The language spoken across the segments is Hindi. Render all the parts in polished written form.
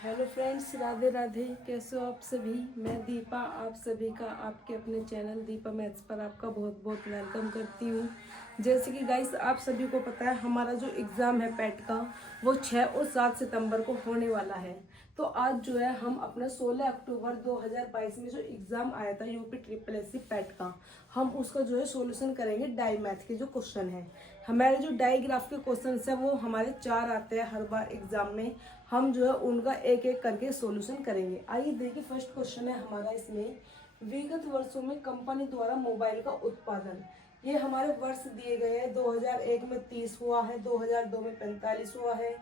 Hello friends, Radhe Radhe. कैसे हो आप सभी। मैं दीपा आप सभी का आपके अपने चैनल दीपा मैथ्स पर आपका बहुत बहुत वेलकम करती हूँ। जैसे कि गाइस आप सभी को पता है हमारा जो एग्ज़ाम है पैट का वो 6 और 7 सितंबर को होने वाला है। तो आज जो है हम अपना 16 अक्टूबर 2022 में जो एग्ज़ाम आया था UP triple S C PET का, हम उसका जो है सॉल्यूशन करेंगे। डाई मैथ के जो क्वेश्चन है, हमारे जो डाईग्राफ के क्वेश्चन है वो हमारे 4 आते हैं हर बार एग्जाम में। हम जो है उनका एक एक करके सॉल्यूशन करेंगे। आइए देखिए, फर्स्ट क्वेश्चन है हमारा इसमें, विगत वर्षों में कंपनी द्वारा मोबाइल का उत्पादन। ये हमारे वर्ष दिए गए हैं। 2001 में 30 हुआ है, 2002 में 45 हुआ है,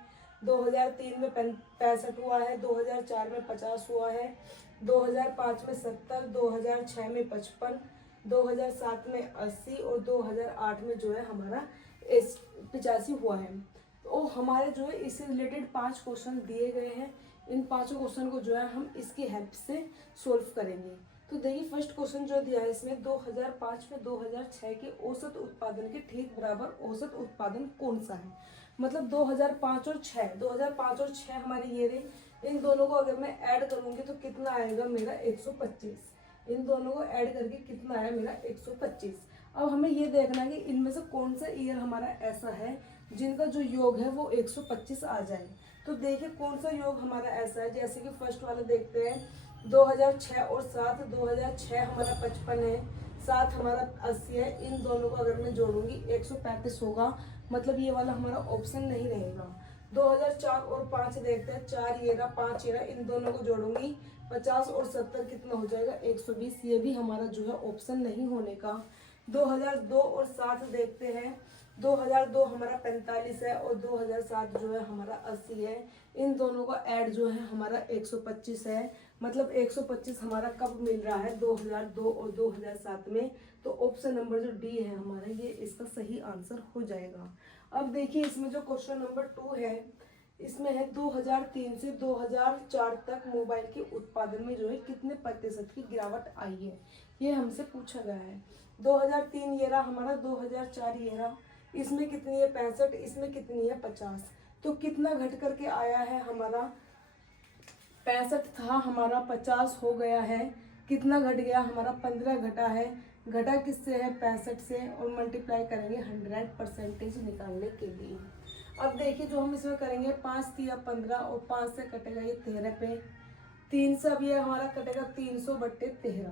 2003 में 65 हुआ है, 2004 में 50 हुआ है, 2005 में 70, 2006 में 55, 2007 में 80 और 2008 में जो है हमारा 85 हुआ है। तो हमारे जो है इससे रिलेटेड 5 क्वेश्चन दिए गए हैं। इन पांचों क्वेश्चन को जो है हम इसकी हेल्प से सोल्व करेंगे। तो देखिए, फर्स्ट क्वेश्चन जो दिया है इसमें 2005 में 2006 के औसत उत्पादन के ठीक बराबर औसत उत्पादन कौन सा है। मतलब 2005 और 6, 2005 और 6 हमारे ये रहे। इन दोनों को अगर मैं ऐड करूंगी तो कितना आएगा मेरा 125। इन दोनों को ऐड करके कितना आया मेरा 125। अब हमें ये देखना है कि इनमें से कौन सा ईयर हमारा ऐसा है जिनका जो योग है वो 125 आ जाए। तो देखिए कौन सा योग हमारा ऐसा है। जैसे कि फर्स्ट वाला देखते हैं, 2006 और 7, 2006 हमारा 55 है, 7 हमारा 80 है। इन दोनों को अगर मैं जोड़ूंगी 135 होगा। मतलब ये वाला हमारा ऑप्शन नहीं रहेगा। 2004 और 5 देखते हैं, 4 ये रहा, 5 ये रहा। इन दोनों को जोड़ूंगी 50 और 70 कितना हो जाएगा 120। ये भी हमारा जो है ऑप्शन नहीं होने का। 2002 और 7 देखते हैं, 2002 हमारा 45 है और 2007 जो है हमारा 80 है। इन दोनों का ऐड जो है हमारा 125 है। मतलब 125 हमारा कब मिल रहा है 2002 और 2007 में। तो ऑप्शन नंबर जो डी है हमारा, ये इसका सही आंसर हो जाएगा। अब देखिए इसमें जो क्वेश्चन नंबर 2 है, इसमें है 2003 से 2004 तक मोबाइल के उत्पादन में जो है कितने प्रतिशत की गिरावट आई है, ये हमसे पूछा गया है। 2003 ये रहा हमारा, 2004 ये रहा। इसमें कितनी है 65, इसमें कितनी है 50। तो कितना घट करके आया है हमारा, 65 था हमारा 50 हो गया है। कितना घट गया हमारा 15 घटा है। घटा किससे है 65 से, और मल्टीप्लाई करेंगे 100% निकालने के लिए। अब देखिए जो हम इसमें करेंगे, 5 तिया 15 और 5 से कटेगा ये 13 पे, 3 से अब ये हमारा कटेगा 300/13।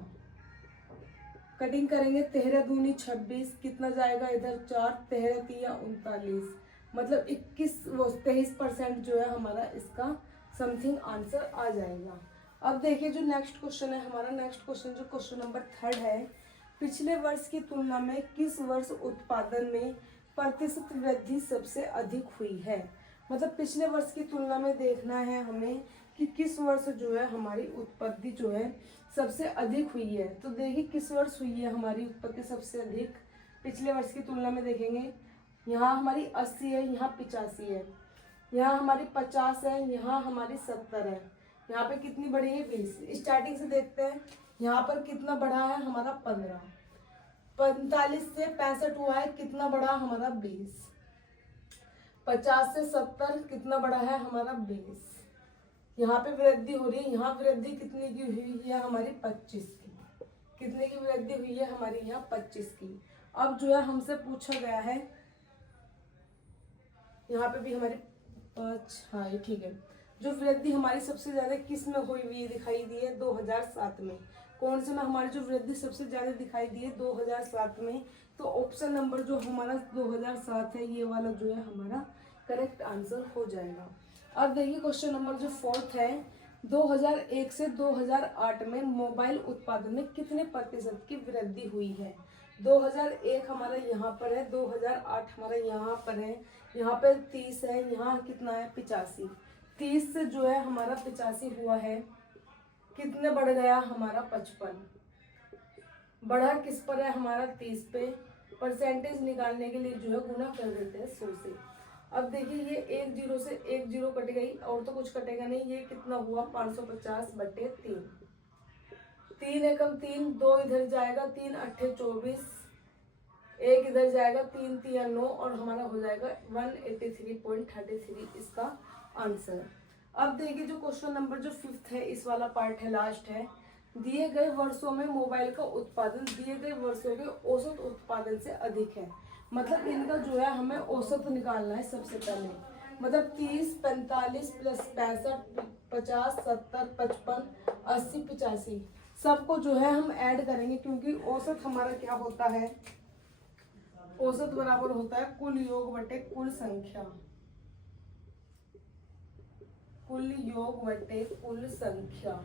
कटिंग करेंगे 13 दूनी 26, कितना जाएगा इधर 4, 13 तिया 39। मतलब 23% जो है हमारा इसका समथिंग आंसर आ जाएगा। अब देखिए जो नेक्स्ट क्वेश्चन है हमारा, नेक्स्ट क्वेश्चन जो क्वेश्चन नंबर 3 है, पिछले वर्ष की तुलना में किस वर्ष उत्पादन में प्रतिशत वृद्धि सबसे अधिक हुई है। मतलब पिछले वर्ष की तुलना में देखना है हमें कि किस वर्ष जो है हमारी उत्पत्ति जो है सबसे अधिक हुई है। तो देखिए किस वर्ष हुई है हमारी उत्पत्ति सबसे अधिक पिछले वर्ष की तुलना में देखेंगे। यहाँ हमारी 80 है, यहाँ 85 है, यहाँ हमारी 50 है, यहाँ हमारी 70 है। यहाँ पे कितनी बढ़ी है 20। स्टार्टिंग से देखते हैं, यहाँ पर कितना बढ़ा है हमारा 15। 45 से 65 हुआ है, कितना बढ़ा हमारा 20। 50 से 70 कितना बढ़ा है हमारा 20। यहाँ पे वृद्धि हो रही है, यहाँ वृद्धि कितने की हुई है हमारी 25 की। कितने की वृद्धि हुई है हमारी यहाँ 25 की। अब जो है हमसे पूछा गया है, यहाँ पे भी हमारी 5, हाँ ये ठीक है। जो वृद्धि हमारी सबसे ज्यादा किस में हुई हुई दिखाई दी है 2007 में। कौन से में हमारी जो वृद्धि सबसे ज्यादा दिखाई दी है 2007 में। तो ऑप्शन नंबर जो हमारा 2007 है, ये वाला जो है हमारा करेक्ट आंसर हो जाएगा। अब देखिए क्वेश्चन नंबर जो 4 है, 2001 से 2008 में मोबाइल उत्पादन में कितने प्रतिशत की वृद्धि हुई है। 2001 हमारा यहाँ पर है, 2008 हमारा यहाँ पर है। यहाँ पे 30 है, यहाँ कितना है 85। 30 से जो है हमारा 85 हुआ है, कितने बढ़ गया हमारा 55। बढ़ा किस पर है हमारा 30 पे। परसेंटेज निकालने के लिए जो है गुना कर देते हैं 100 से। अब देखिए ये 1 0 से 1 0 कट गई, और तो कुछ कटेगा नहीं। ये कितना हुआ 550/3। 3 एकम 3, 2 इधर जाएगा, 3 अट्ठे 24, 1 इधर जाएगा, 3 तिया 9, और हमारा हो जाएगा 183.33 इसका आंसर। अब देखिए जो क्वेश्चन नंबर जो 5th है, इस वाला पार्ट है, लास्ट है। दिए गए वर्षों में मोबाइल का उत्पादन दिए गए वर्षों के औसत उत्पादन से अधिक है। मतलब इनका जो है हमें औसत निकालना है सबसे पहले। मतलब 30, 45 प्लस 65, 50, 70, 55, 80, 85 सबको जो है हम ऐड करेंगे, क्योंकि औसत हमारा क्या होता है, औसत बराबर होता है कुल योग बटे कुल संख्या। कुल योग बटे कुल संख्या।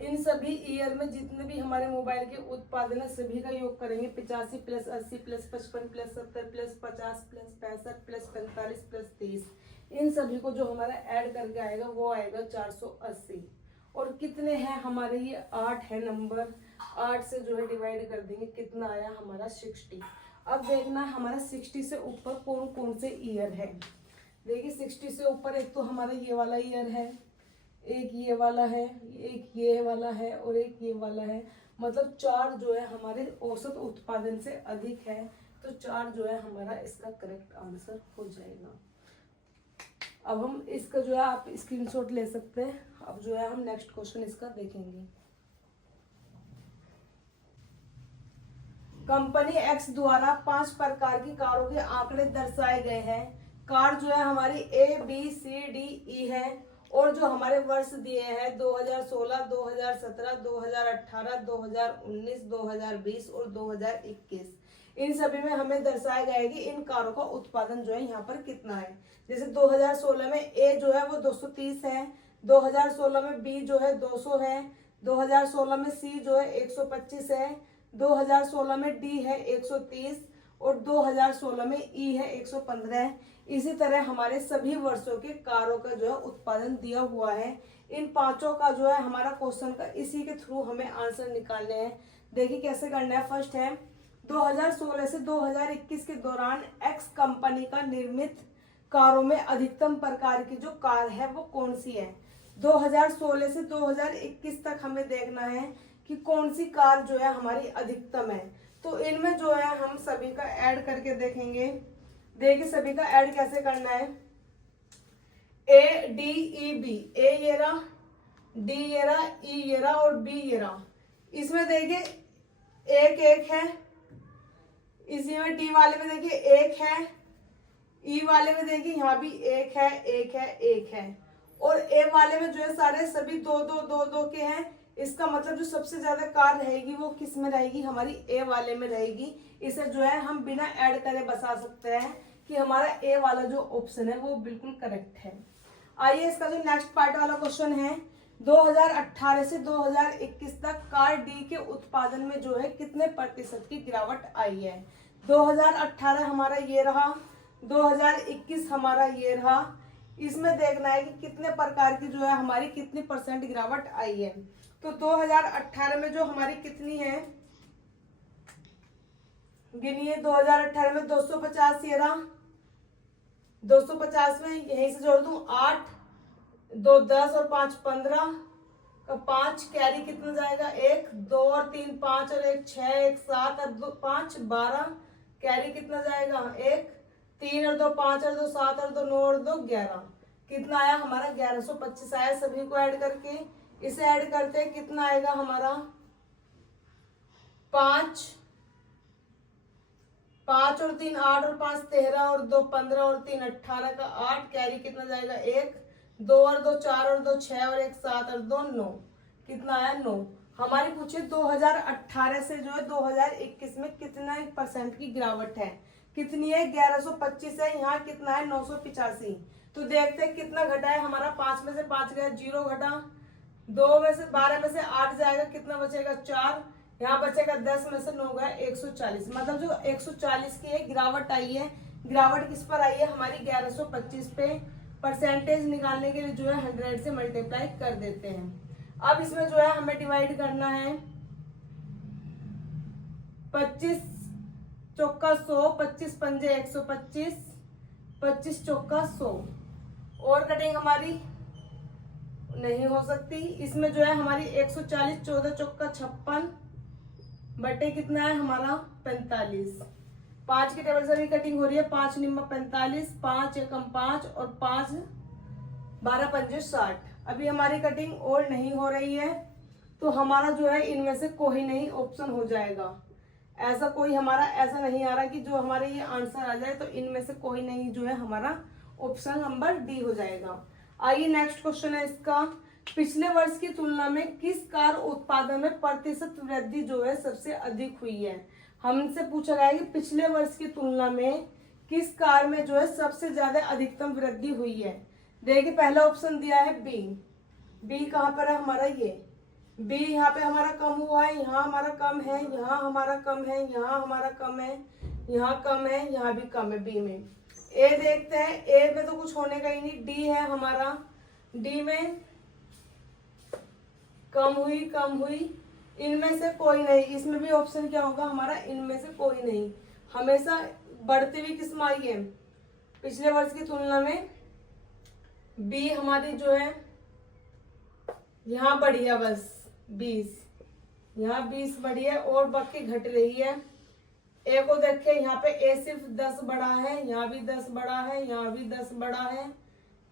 इन सभी ईयर में जितने भी हमारे मोबाइल के उत्पादन है सभी का योग करेंगे। 85 plus 80 plus 55 plus 70 plus 50 plus 65 plus 45 plus 30, इन सभी को जो हमारा ऐड करके आएगा वो आएगा 480। और कितने हैं हमारे, ये 8 है नंबर। 8 से जो है डिवाइड कर देंगे, कितना आया हमारा 60। अब देखना हमारा 60 से ऊपर कौन कौन से ईयर है। देखिए 60 से ऊपर एक तो हमारा ये वाला ईयर है, एक ये वाला है, एक ये वाला है और एक ये वाला है। मतलब 4 जो है हमारे औसत उत्पादन से अधिक है, तो 4 जो है हमारा इसका करेक्ट आंसर हो जाएगा। अब हम इसका जो है आप स्क्रीनशॉट ले सकते हैं। अब जो है हम नेक्स्ट क्वेश्चन इसका देखेंगे। कंपनी एक्स द्वारा 5 प्रकार की कारों के आंकड़े दर्शाए गए हैं। कार जो है हमारी ABCDE है, और जो हमारे वर्ष दिए हैं 2016, 2017, 2018, 2019, 2020 और 2021, इन सभी में हमें दर्शाया गया है कि इन कारों का उत्पादन जो है यहाँ पर कितना है। जैसे 2016 में ए जो है वो 230 है, 2016 में बी जो है 200 है, 2016 में सी जो है 125 है, 2016 में डी है 130 और 2016 में ई है 115 है। इसी तरह हमारे सभी वर्षों के कारों का जो है उत्पादन दिया हुआ है। इन पांचों का जो है हमारा क्वेश्चन का इसी के थ्रू हमें आंसर निकालने हैं। देखिए कैसे करना है। फर्स्ट है 2016 से 2021 के दौरान एक्स कंपनी का निर्मित कारों में अधिकतम प्रकार की जो कार है वो कौन सी है। 2016 से 2021 तक हमें देखना है कि कौन सी कार जो है हमारी अधिकतम है। तो इनमें जो है हम सभी का ऐड करके देखेंगे। देखिए सभी का ऐड कैसे करना है। ADEB, ए ये रहा, डी ये रहा, ई ये रहा और बी ये रहा। इसमें देखिए एक एक है, इसी में डी वाले में देखिए एक है, ई वाले में देखिए यहाँ भी एक है, एक है, एक है, और ए वाले में जो है सारे सभी दो दो दो दो के हैं। इसका मतलब जो सबसे ज्यादा कार रहेगी वो किस में रहेगी, हमारी ए वाले में रहेगी। इसे जो है हम बिना ऐड करे बता सकते हैं कि हमारा ए वाला जो ऑप्शन है वो बिल्कुल करेक्ट है। आइए इसका जो नेक्स्ट पार्ट वाला क्वेश्चन है, 2018 से 2021 तक कार डी के उत्पादन में जो है कितने प्रतिशत की गिरावट आई है। 2018 हमारा ये रहा, 2021 हमारा ये रहा। इसमें देखना है कि कितने प्रकार की जो है हमारी कितनी % गिरावट आई है। तो 2018 में जो हमारी कितनी है, गिनिए। 2018 में 250 ये रहा, 250 में यहीं से जोड़ दूं 8, 2 10 और 5 15 का 5 कैरी कितना जाएगा 1, 2 और 3 5 और 1 6, 1 7 और 2 5 12 कैरी कितना जाएगा 1, 3 और 2 5 और 2 7 और 2 9 और 2 11। कितना आया हमारा 1125 आया सभी को ऐड करके। इसे ऐड करते हैं कितना आएगा हमारा 5 और 3 8 और 5 13 और 2 15 और 3 18 का 8 कैरी कितना जाएगा 1, 2 और 2 4 और 2 6 और 1 7 और 2 9। कितना आया 9। हमारी पूछे 2018 से जो है 2021 में कितना % की गिरावट है। कितनी है 1125 है, यहाँ कितना है 985। तो देखते हैं कितना घटा है हमारा। 5 में से 5 गया 0 घटा, 2 में से 12 में से 8 जाएगा, कितना बचेगा 4, यहाँ बचेगा 10 में से 9 गया 140। मतलब जो 140 की है गिरावट आई है। गिरावट किस पर आई है हमारी 1125 पे। परसेंटेज निकालने के लिए जो है 100 से मल्टीप्लाई कर देते हैं। अब इसमें जो है हमें डिवाइड करना है 25 चौका 100, 25 पंजे 125, 25 चौका 100। और कटिंग हमारी नहीं हो सकती। इसमें जो है हमारी 140, 14 चौका 56 बटे कितना है हमारा 45। 5 की टेबल से भी कटिंग हो रही है। 5 निम्मा 45, 5 एकम 5 और 5 12 पंजे 60। अभी हमारी कटिंग और नहीं हो रही है, तो हमारा जो है इनमें से कोई नहीं ऑप्शन हो जाएगा। ऐसा कोई हमारा ऐसा नहीं आ रहा कि जो हमारे ये आंसर आ जाए, तो इनमें से कोई नहीं जो है हमारा ऑप्शन नंबर डी हो जाएगा। आइए नेक्स्ट क्वेश्चन है इसका, पिछले वर्ष की तुलना में किस कार उत्पादन में प्रतिशत वृद्धि जो है सबसे अधिक हुई है। हमसे पूछा गया है कि पिछले वर्ष की तुलना में किस कार में जो है सबसे ज्यादा अधिकतम वृद्धि हुई है। देखिए पहला ऑप्शन दिया है बी। बी कहाँ पर है हमारा, ये बी यहाँ पे हमारा कम हुआ है, यहाँ हमारा कम है, यहाँ हमारा कम है, यहाँ हमारा कम है, यहाँ कम है, यहाँ भी कम है बी में। ए देखते हैं, ए में तो कुछ होने का ही नहीं। डी है हमारा, डी में कम हुई, कम हुई, इनमें से कोई नहीं। इसमें भी ऑप्शन क्या होगा हमारा, इनमें से कोई नहीं। हमेशा बढ़ती हुई किस में आई है पिछले वर्ष की तुलना में, बी हमारी जो है यहाँ बढ़ी है बस 20, यहाँ 20 बढ़ी है और बाकी घट रही है। ए को देखे, यहाँ पे ए सिर्फ 10 बढ़ा है, यहाँ भी 10 बढ़ा है, यहाँ भी 10 बढ़ा है,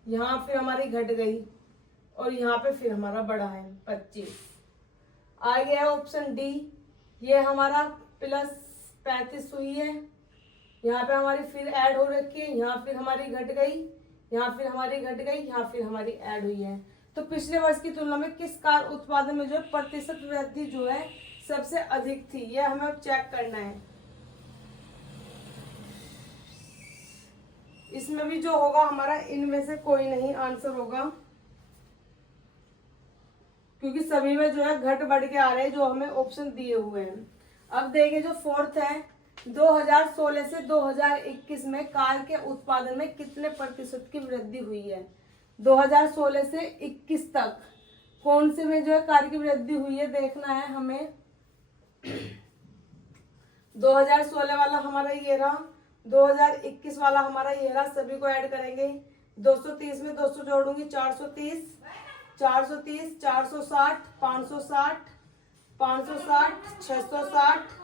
यहाँ फिर हमारी घट गई और यहाँ पे फिर हमारा बढ़ा है 25। आ गया ऑप्शन डी, ये हमारा प्लस 35 हुई है, यहाँ पे हमारी फिर ऐड हो रखी है, यहाँ फिर हमारी घट गई, यहाँ फिर हमारी घट गई, यहाँ फिर हमारी ऐड हुई है। तो पिछले वर्ष की तुलना में किस कार उत्पादन में जो है प्रतिशत वृद्धि जो है सबसे अधिक थी, यह हमें अब चेक करना है। इसमें भी जो होगा हमारा इनमें से कोई नहीं आंसर होगा, क्योंकि सभी में जो है घट बढ़ के आ रहे हैं जो हमें ऑप्शन दिए हुए हैं। अब देखिए जो फोर्थ है, 2016 से 2021 में कार के उत्पादन में कितने प्रतिशत की वृद्धि हुई है। 2016 से 21 तक कौन से में जो है कार की वृद्धि हुई है देखना है हमें। 2016 वाला हमारा ये रहा, 2021 वाला हमारा ये रहा, सभी को ऐड करेंगे। 230 में 200 जोड़ूंगी, 430, 430, 460, 560, 560, 660,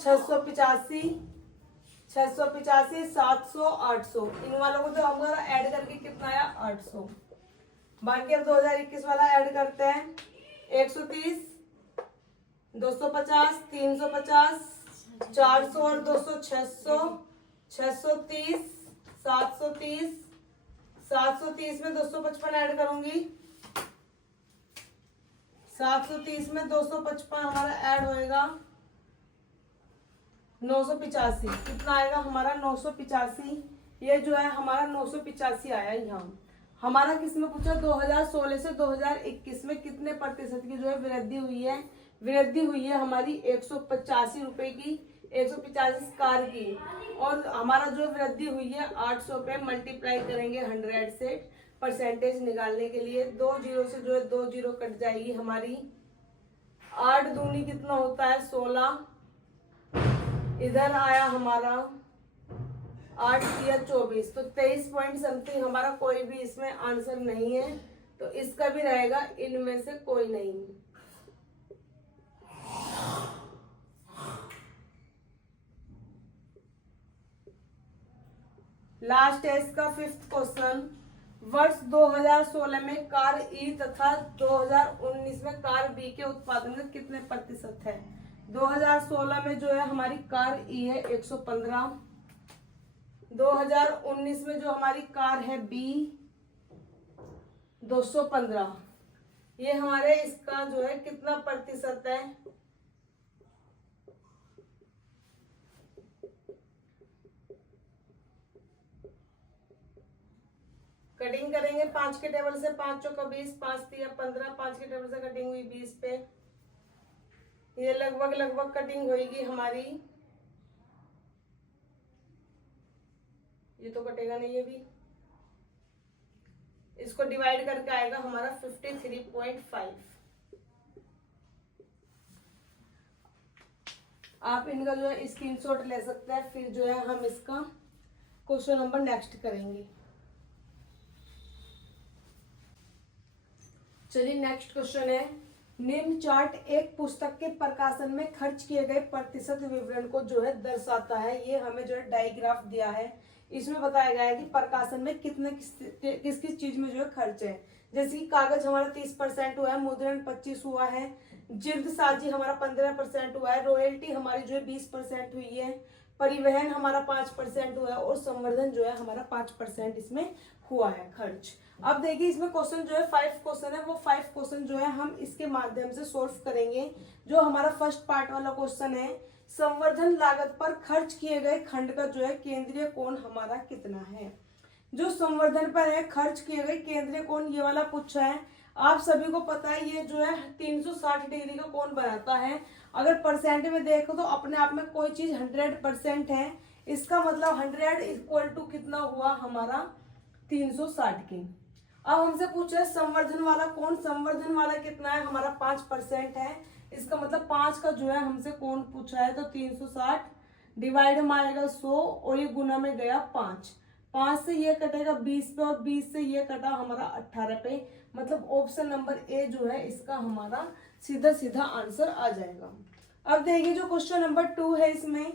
685, 685, 700, 800। इन वालों को तो हमारा ऐड करके कितना आया 800। बाकी अब 2021 वाला ऐड करते हैं, 130, 250, 350, 400 और 200, 600, 630, 730, 730 में 255 ऐड करूंगी, 730 में 255 हमारा ऐड होएगा 985। कितना आएगा हमारा 985। ये जो है हमारा 985 आया यहाँ। हमारा किसमें पूछा, 2016 से 2021 में कितने प्रतिशत की जो है वृद्धि हुई है। वृद्धि हुई है हमारी 185 रुपए की, 185 कार की, और हमारा जो वृद्धि हुई है 800 पे मल्टीप्लाई करेंगे 100 से परसेंटेज निकालने के लिए। 2 जीरो से जो है 2 जीरो कट जाएगी हमारी। 8 दूनी कितना होता है 16, इधर आया हमारा 8 या 24, तो 23 पॉइंट समथिंग हमारा कोई भी इसमें आंसर नहीं है, तो इसका भी रहेगा इनमें से कोई नहीं। लास्ट है इसका 5th क्वेश्चन, वर्ष 2016 में कार ई तथा 2019 में कार बी के उत्पादन में कितने प्रतिशत है। 2016 में जो है हमारी कार ई है 115, 2019 में जो हमारी कार है बी 215। ये हमारे इसका जो है कितना प्रतिशत है, कटिंग करेंगे 5 के टेबल से, 5 चौका 20, 5 तिया 15, 5 के टेबल से कटिंग हुई 20 पे। ये लगभग कटिंग होगी हमारी, ये तो कटेगा नहीं, ये भी इसको डिवाइड करके आएगा हमारा 53.5। आप इनका जो है स्क्रीनशॉट ले सकते हैं, फिर जो है हम इसका क्वेश्चन नंबर नेक्स्ट करेंगे। चलिए नेक्स्ट क्वेश्चन है, निम्न चार्ट एक पुस्तक के प्रकाशन में खर्च किए गए प्रतिशत विवरण को जो है दर्शाता है। ये हमें जो है डायग्राफ दिया है, इसमें बताया गया है कि प्रकाशन में कितने किस किस चीज में जो है खर्च है। जैसे कि कागज हमारा 30% हुआ है, मुद्रण 25 हुआ है, जिल्दसाजी हमारा 15% हुआ है, रॉयल्टी हमारी जो है 20% हुई है, परिवहन हमारा 5% हुआ है और संवर्धन जो है हमारा 5% इसमें हुआ है खर्च। अब देखिए इसमें क्वेश्चन जो है 5 क्वेश्चन है, वो 5 क्वेश्चन जो है हम इसके माध्यम से सोल्व करेंगे। जो हमारा फर्स्ट पार्ट वाला क्वेश्चन है, संवर्धन लागत पर खर्च किए गए खंड का जो है केंद्रीय कोण हमारा कितना है। जो संवर्धन पर है खर्च किए गए केंद्रीय कोण, ये वाला पूछा है। आप सभी को पता है ये जो है 360 डिग्री का कोण बनाता है। अगर परसेंट में देखो तो अपने आप में कोई चीज 100% है, इसका मतलब 100 इक्वल टू कितना हुआ हमारा 360 के। अब हमसे पूछा है संवर्धन वाला कोण, संवर्धन वाला कितना है हमारा 5% है, इसका मतलब 5 का जो है हमसे कोण पूछा है। तो 360 डिवाइड में आएगा 100 और ये गुना में गया 5 से ये कटेगा 20 पे और 20 से ये कटा हमारा 18 पे। मतलब ऑप्शन नंबर ए जो है इसका हमारा सीधा सीधा आंसर आ जाएगा। अब देखिए जो क्वेश्चन नंबर 2 है, इसमें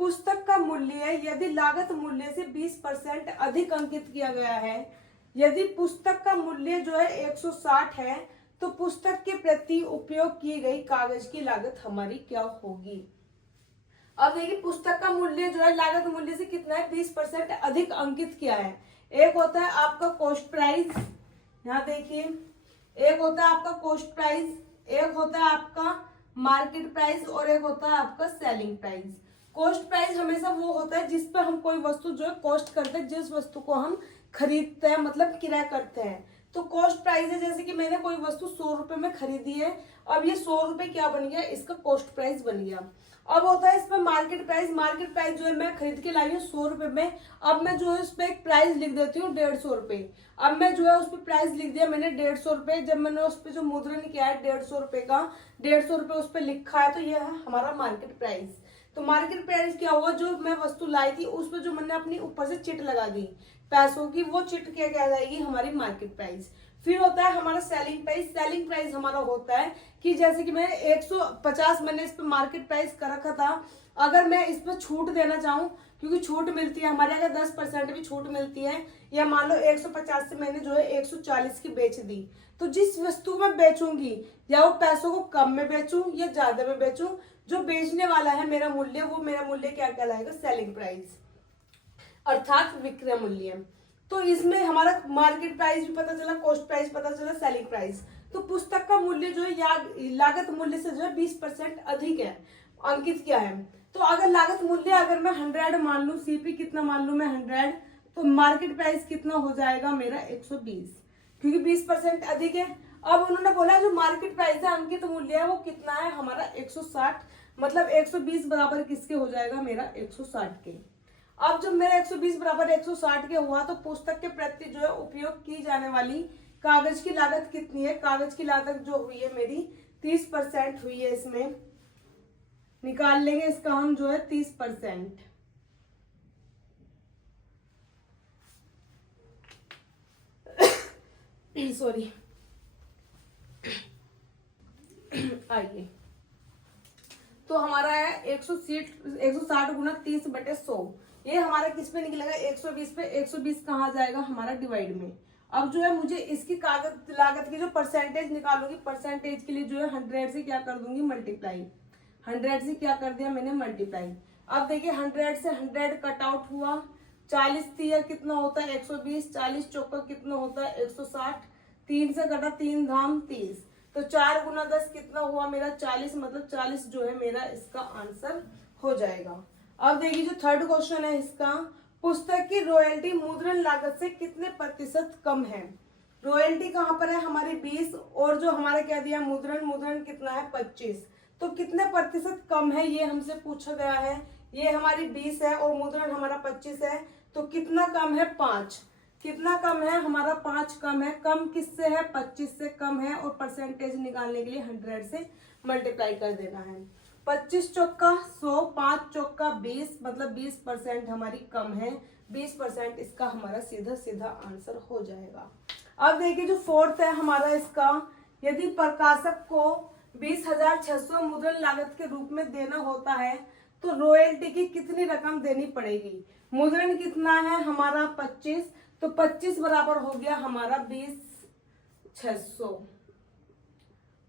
पुस्तक का मूल्य यदि लागत मूल्य से 20% अधिक अंकित किया गया है, यदि पुस्तक का मूल्य जो है 160 है तो पुस्तक के प्रति उपयोग की गई कागज की लागत हमारी क्या होगी। अब देखिए पुस्तक का मूल्य जो है लागत मूल्य से कितना है 20% अधिक अंकित किया है। एक होता है आपका कॉस्ट प्राइस, यहाँ देखिए एक होता है आपका कॉस्ट प्राइस, एक होता है आपका मार्केट प्राइस और एक होता है आपका सेलिंग प्राइस। कॉस्ट प्राइस हमेशा वो होता है जिस पर हम कोई वस्तु जो है कॉस्ट करते हैं, जिस वस्तु को हम खरीदते हैं मतलब किराया करते हैं। तो कॉस्ट प्राइस है जैसे कि मैंने कोई वस्तु 100 रुपए में खरीदी है, अब ये 100 रुपए क्या बन गया, इसका कॉस्ट प्राइस बन गया। अब होता है इस पर मार्केट प्राइस, मार्केट प्राइस जो है मैं खरीद के लाई हूँ 100 रुपए में, अब मैं जो है उस पर एक प्राइस लिख देती हूँ 150 रुपए। अब मैं जो है उस पर प्राइस लिख दिया मैंने 150 रुपए, जब मैंने उस पर जो मुद्रण किया है 150 रुपए का, 150 रुपए उस पर लिखा है, तो यह है हमारा मार्केट प्राइस। तो मार्केट प्राइस क्या हुआ, जो मैं वस्तु लाई थी उस पर जो मैंने अपनी ऊपर से चिट लगा दी पैसों की, वो चिट क्या कह जाएगी हमारी मार्केट प्राइस। फिर होता है हमारा सेलिंग प्राइस। सेलिंग प्राइस हमारा होता है कि जैसे कि मैं 150 मैंने इस पे मार्केट प्राइस कर रखा था, अगर मैं इस पर छूट देना चाहूँ, क्योंकि छूट मिलती है हमारे अगर 10% भी छूट मिलती है, या मान लो 150 से मैंने जो है 140 की बेच दी, तो जिस वस्तु में बेचूंगी या वो पैसों को कम में बेचूं या ज्यादा में बेचूं, जो बेचने वाला है मेरा मूल्य, वो मेरा मूल्य क्या कहलाएगा, सेलिंग प्राइस अर्थात विक्रय मूल्य। तो इसमें हमारा मार्केट प्राइस भी पता चला, कॉस्ट प्राइस पता चला, सेलिंग प्राइस। तो पुस्तक का मूल्य जो है लागत मूल्य से जो है 20% अधिक है, अंकित किया है। तो अगर लागत मूल्य अगर मैं 100 मान लूं, सीपी कितना मान लूं मैं 100, तो मार्केट प्राइस कितना हो जाएगा मेरा 120, क्योंकि 20% अधिक है। अब उन्होंने बोला जो मार्केट प्राइस है अंकित मूल्य है वो कितना है हमारा 160, मतलब 120 बराबर किसके हो जाएगा मेरा 160 के। अब जब मेरा 120 बराबर 160 के हुआ तो पुस्तक के प्रति जो है उपयोग की जाने वाली कागज की लागत कितनी है, कागज की लागत जो हुई है मेरी 30% हुई है, इसमें निकाल लेंगे इसका हम जो है 30%। सॉरी आइए, तो हमारा है 160 गुना 30/100, ये हमारा किस पे निकलेगा 120 पे। 120 कहाँ जाएगा हमारा डिवाइड में। अब जो है मुझे इसकी कागज लागत की जो परसेंटेज निकालूंगी, परसेंटेज के लिए जो है 100 से क्या कर दूंगी मल्टीप्लाई, 100 से क्या कर दिया मैंने मल्टीप्लाई। अब देखिए 100 से 100 कट आउट हुआ, 40 तिया कितना होता है 120, 40 चौका कितना होता है 160, 3 से कटा 3 धाम 30, तो 4 गुना 10 कितना हुआ मेरा 40, मतलब 40 जो है मेरा इसका आंसर हो जाएगा। अब देखिए जो थर्ड क्वेश्चन है इसका, पुस्तक की रॉयल्टी मुद्रण लागत से कितने प्रतिशत कम है। रॉयल्टी कहाँ पर है हमारी 20, और जो हमारा क्या दिया मुद्रण, मुद्रण कितना है 25, तो कितने प्रतिशत कम है ये हमसे पूछा गया है। ये हमारी 20 है और मुद्रण हमारा 25 है, तो कितना कम है 5, कितना कम है हमारा 5 कम है। कम किससे है 25 से कम है, और परसेंटेज निकालने के लिए 100 से मल्टीप्लाई कर देना है। 25 चौका 100, 5 चौका 20, मतलब 20% हमारी कम है, 20% इसका हमारा सीधा सीधा आंसर हो जाएगा। अब देखिए जो फोर्थ है हमारा इसका, यदि प्रकाशक को 20,600 मुद्रण लागत के रूप में देना होता है तो रॉयल्टी की कितनी रकम देनी पड़ेगी। मुद्रण कितना है हमारा 25, तो 25 बराबर हो गया हमारा 20,600।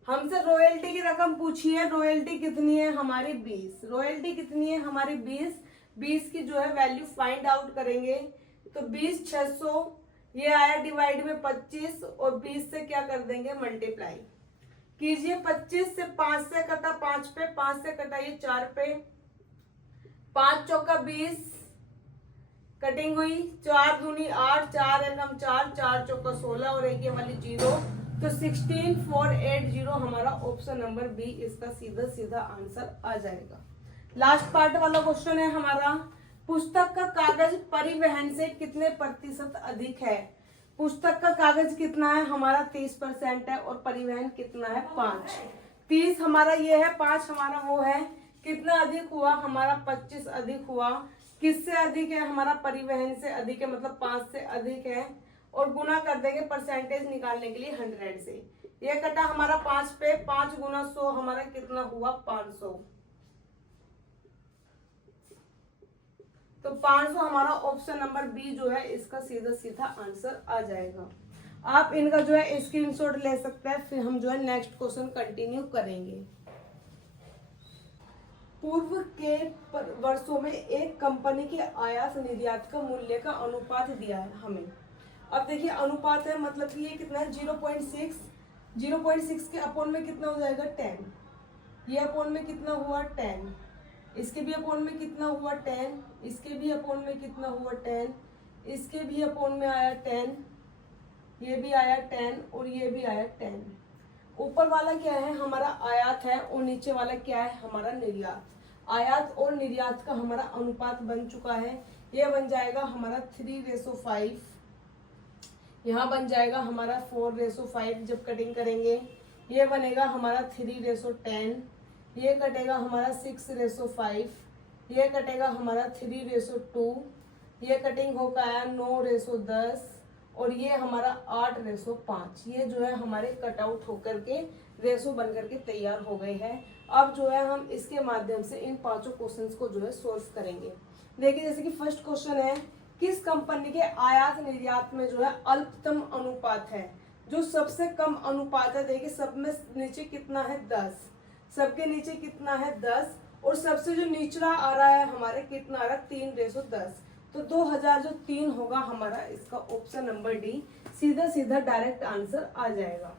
हमसे रॉयल्टी की रकम पूछी है, रॉयल्टी कितनी है हमारी 20, रॉयल्टी कितनी है हमारी 20 की जो है वैल्यू फाइंड आउट करेंगे। तो 20,600 ये आया डिवाइड में 25 और 20 से क्या कर देंगे मल्टीप्लाई कीजिए। 25 से 5 से कटा 5 पे, 5 से कटा ये 4 पे, 5 चौका 20 कटिंग हुई, 4 दूनी 8, 4 एकम 4, 4 चौका 16 और एक ये वाली 0, तो 16480 हमारा ऑप्शन नंबर बी इसका सीधा सीधा आंसर आ जाएगा। लास्ट पार्ट वाला क्वेश्चन है हमारा, पुस्तक का कागज परिवहन से कितने प्रतिशत अधिक है। पुस्तक का कागज कितना है हमारा 30% है और परिवहन कितना है 5। 30 हमारा ये है, 5 हमारा वो है, कितना अधिक हुआ हमारा 25 अधिक हुआ। किससे अधिक है हमारा परिवहन से अधिक है, मतलब 5 से अधिक है, और गुना कर देंगे परसेंटेज निकालने के लिए 100 से। ये कटा हमारा 5 पे, 5 गुना 100 हमारा कितना हुआ 500, तो 500 हमारा ऑप्शन नंबर बी जो है इसका सीधा सीधा आंसर आ जाएगा। आप इनका जो है स्क्रीनशॉट ले सकते हैं, फिर हम जो है नेक्स्ट क्वेश्चन कंटिन्यू करेंगे। पूर्व के वर्षों में एक कंपनी के आयात निर्यात का मूल्य का अनुपात दिया है हमें। अब देखिए अनुपात है, मतलब कि ये कितना है 0.6, 0.6 के अपॉन में कितना हो जाएगा 10, ये अपॉन में कितना हुआ 10, इसके भी अपॉन में कितना हुआ 10, इसके भी अपॉन में कितना हुआ 10, इसके भी अपॉन में आया 10, ये भी आया 10 और ये भी आया 10। ऊपर वाला क्या है हमारा आयात है और नीचे वाला क्या है हमारा निर्यात। आयात और निर्यात का हमारा अनुपात बन चुका है, ये बन जाएगा हमारा 3:5, यहाँ बन जाएगा हमारा 4:5 जब कटिंग करेंगे, ये बनेगा हमारा 3:10, ये कटेगा हमारा 6:5, ये कटेगा हमारा 3:2, ये कटिंग होकर आया 9:10 और ये हमारा 8:5। ये जो है हमारे कटआउट होकर के रेशो बन करके तैयार हो गए हैं। अब जो है हम इसके माध्यम से इन पांचों क्वेश्चंस को जो है सोल्व करेंगे। देखिए जैसे कि फर्स्ट क्वेश्चन है, किस कंपनी के आयात निर्यात में जो है अल्पतम अनुपात है, जो सबसे कम अनुपात है। देखिए सब में नीचे कितना है 10, सबके नीचे कितना है 10 और सबसे जो निचला आ रहा है हमारे कितना आ रहा है 3:10, तो 2000 जो 3 होगा हमारा इसका ऑप्शन नंबर डी सीधा सीधा डायरेक्ट आंसर आ जाएगा।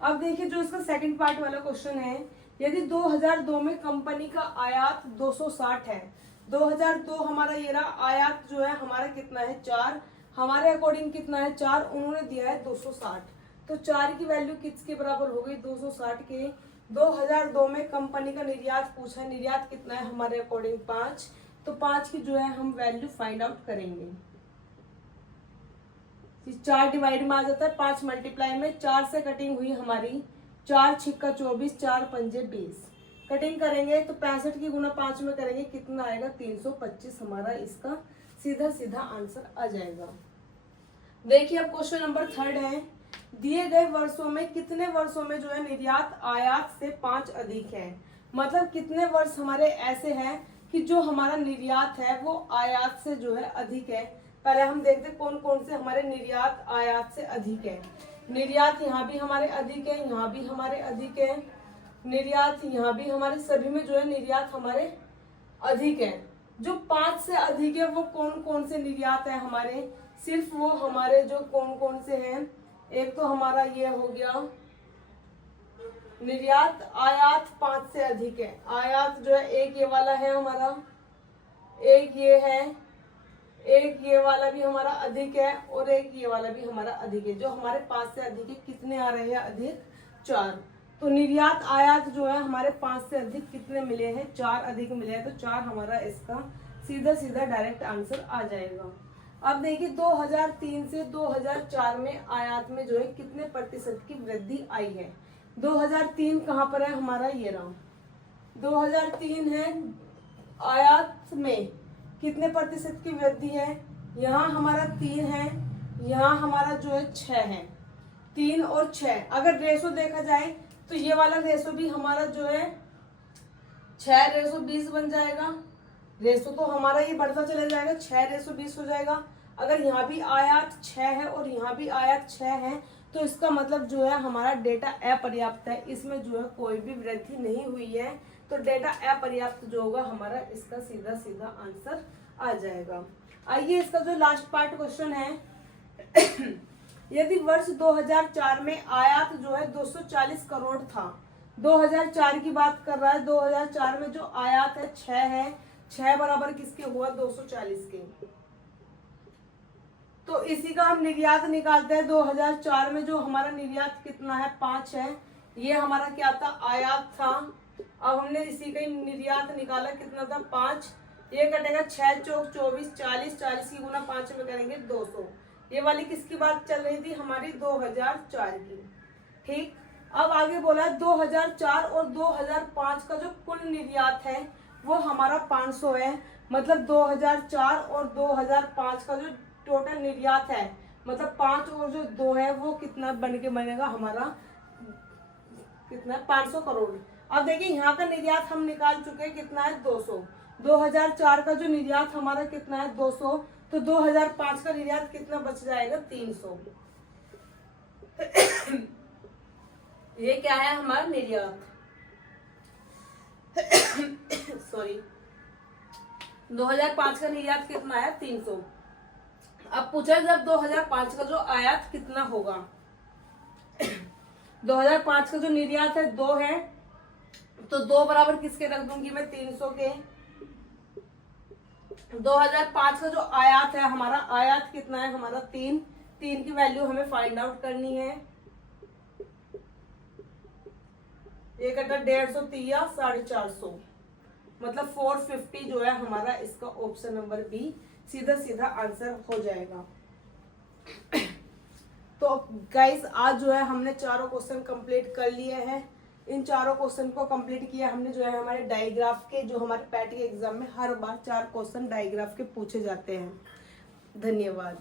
अब देखिए जो इसका सेकंड पार्ट वाला क्वेश्चन है, यदि 2002 में कंपनी का आयात 260 है, 2002 हमारा ये रहा, आयात जो है हमारा कितना है 4, हमारे अकॉर्डिंग कितना है 4, उन्होंने दिया है 260, तो 4 की वैल्यू किसके बराबर हो गई 260 के। 2002 में कंपनी का निर्यात पूछा है, निर्यात कितना है हमारे अकॉर्डिंग 5, तो 5 की जो है हम वैल्यू फाइंड आउट करेंगे। 4 डिवाइड में आ जाता है, 5 मल्टीप्लाई में, 4 से कटिंग हुई हमारी, 4 छिक्का 24, 4 पंजे 20, कटिंग करेंगे तो 65 की गुना 5 में करेंगे कितना आएगा 325 हमारा इसका सीधा सीधा आंसर आ जाएगा। देखिए अब क्वेश्चन नंबर 3 है, दिए गए वर्षों में कितने वर्षों में जो है निर्यात आयात से 5 अधिक है। मतलब कितने वर्ष हमारे ऐसे हैं कि जो हमारा निर्यात है वो आयात से जो है अधिक है। पहले हम देखते कौन कौन से हमारे निर्यात आयात से अधिक है। निर्यात यहाँ भी हमारे अधिक है, यहाँ भी हमारे अधिक है, निर्यात यहाँ भी हमारे, सभी में जो है निर्यात हमारे अधिक है। जो 5 से अधिक है वो कौन कौन से निर्यात है हमारे, सिर्फ वो हमारे जो कौन कौन से हैं, एक तो हमारा ये हो गया निर्यात आयात 5 से अधिक है। आयात जो है एक ये वाला है हमारा, एक ये है, एक ये वाला भी हमारा अधिक है और एक ये वाला भी हमारा अधिक है। जो हमारे 5 से अधिक है कितने आ रहे हैं अधिक 4, तो निर्यात आयात जो है हमारे 5 से अधिक कितने मिले हैं 4 अधिक मिले हैं, तो 4 हमारा इसका सीधा सीधा डायरेक्ट आंसर आ जाएगा। अब देखिए 2003 से 2004 में आयात में जो है कितने प्रतिशत की वृद्धि आई है। 2003 कहाँ पर है हमारा, ये रहा 2003 है, आयात में कितने प्रतिशत की वृद्धि है, यहाँ हमारा 3 है, यहाँ हमारा जो है 6 है, 3 और 6। अगर रेशो देखा जाए तो ये वाला रेशो भी हमारा जो है 6:20 बन जाएगा रेशो तो हमारा ये बढ़ता चला जाएगा, 6:20 हो जाएगा। अगर यहाँ भी आयात 6 है और यहाँ भी आयात 6 है तो इसका मतलब जो है हमारा डेटा अपर्याप्त है, इसमें जो है कोई भी वृद्धि नहीं हुई है, तो डेटा अपर्याप्त जो होगा हमारा इसका सीधा सीधा आंसर आ जाएगा। आइए इसका जो लास्ट पार्ट क्वेश्चन है यदि वर्ष 2004 में आयात जो है 240 करोड़ था, 2004 की बात कर रहा है, 2004 में जो आयात है 6 है, 6 बराबर किसके हुआ 240 के, तो इसी का हम निर्यात निकालते हैं। 2004 में जो हमारा निर्यात कितना है 5 है, ये हमारा क्या था आयात था। अब हमने इसी का निर्यात निकाला, कितना था 5, ये कटेगा 6 चौक 24, 40, 40 की गुना 5 में करेंगे 200। ये वाली किसकी बात चल रही थी हमारी 2004 की। ठीक, अब आगे बोला है 2004 और 2005 का जो कुल निर्यात है वो हमारा 500 है, मतलब 2004 और 2005 का जो टोटल निर्यात है, मतलब 5 और जो 2 है वो कितना बन के बनेगा हमारा, कितना 500 करोड़। अब देखिए यहाँ का निर्यात हम निकाल चुके हैं, कितना है 200। 2004 का जो निर्यात हमारा कितना है 200, तो 2005 का निर्यात कितना बच जाएगा 300। ये क्या है हमारा निर्यात सॉरी 2005 का निर्यात कितना है 300। अब पूछा जब 2005 का जो आयात कितना होगा 2005 का जो निर्यात है 2 है, तो 2 बराबर किसके रख दूंगी मैं 300 के। 2005 का जो आयात है हमारा, आयात कितना है हमारा 3 की वैल्यू हमें फाइंड आउट करनी है। एक कटा 150 3 450, मतलब 450 जो है हमारा इसका ऑप्शन नंबर बी सीधा सीधा आंसर हो जाएगा। तो गाइस आज जो है हमने चारों क्वेश्चन कंप्लीट कर लिए हैं। इन चारों क्वेश्चन को कंप्लीट किया हमने जो है हमारे डायग्राफ के, जो हमारे पैट के एग्जाम में हर बार 4 क्वेश्चन डायग्राफ के पूछे जाते हैं। धन्यवाद।